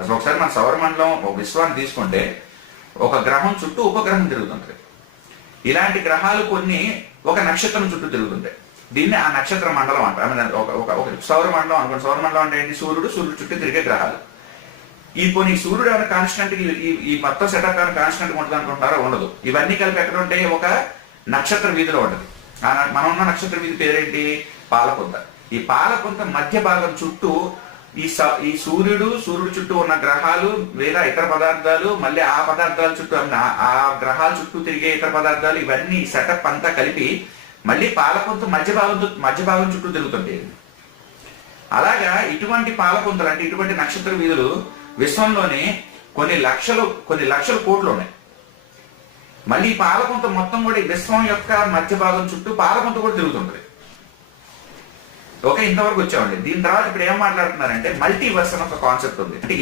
అసలు ఒకసారి మన సౌరమండలం ఒక విశ్వాన్ని తీసుకుంటే ఒక గ్రహం చుట్టూ ఉపగ్రహం తిరుగుతుంటది. ఇలాంటి గ్రహాలు కొన్ని ఒక నక్షత్రం చుట్టూ తిరుగుతుంటాయి. దీన్ని ఆ నక్షత్ర మండలం అంటారు. ఒక సౌరమండలం అనుకోండి. సౌరమండలం అంటే ఏంటి? సూర్యుడు చుట్టూ తిరిగే గ్రహాలు. పోనీ సూర్యుడు ఏమైనా కాన్స్టెంట్ ఈ మొత్తం సెటప్ ఏమైనా కాన్స్టెంట్ ఉంటుంది అనుకుంటారో? ఉండదు. ఇవన్నీ కలిపి ఎక్కడ ఉంటే ఒక నక్షత్ర వీధిలో ఉంటుంది. మనం ఉన్న నక్షత్ర వీధి పేరేంటి? పాలపుంత. ఈ పాలపుంత మధ్య భాగం చుట్టూ ఈ సూర్యుడు చుట్టూ ఉన్న గ్రహాలు లేదా ఇతర పదార్థాలు, మళ్ళీ ఆ పదార్థాల చుట్టూ ఆ గ్రహాల చుట్టూ తిరిగే ఇతర పదార్థాలు, ఇవన్నీ సెటప్ అంతా కలిపి మళ్ళీ పాలపుంత మధ్య భాగం చుట్టూ తిరుగుతుంటాయి. అలాగా ఇటువంటి పాలపుంతలు అంటే ఇటువంటి నక్షత్ర వీధులు విశ్వంలోనే కొన్ని లక్షల కోట్లు ఉన్నాయి. మళ్ళీ ఈ పాలపుంత మొత్తం కూడా ఈ విశ్వం యొక్క మధ్య భాగం చుట్టూ పాలపుంత కూడా తిరుగుతుంటది. ఓకే, ఇంతవరకు వచ్చామండి. దీని తర్వాత ఇప్పుడు ఏం మాట్లాడుతున్నారంటే మల్టీవర్స్ అని ఒక కాన్సెప్ట్ ఉంది. అంటే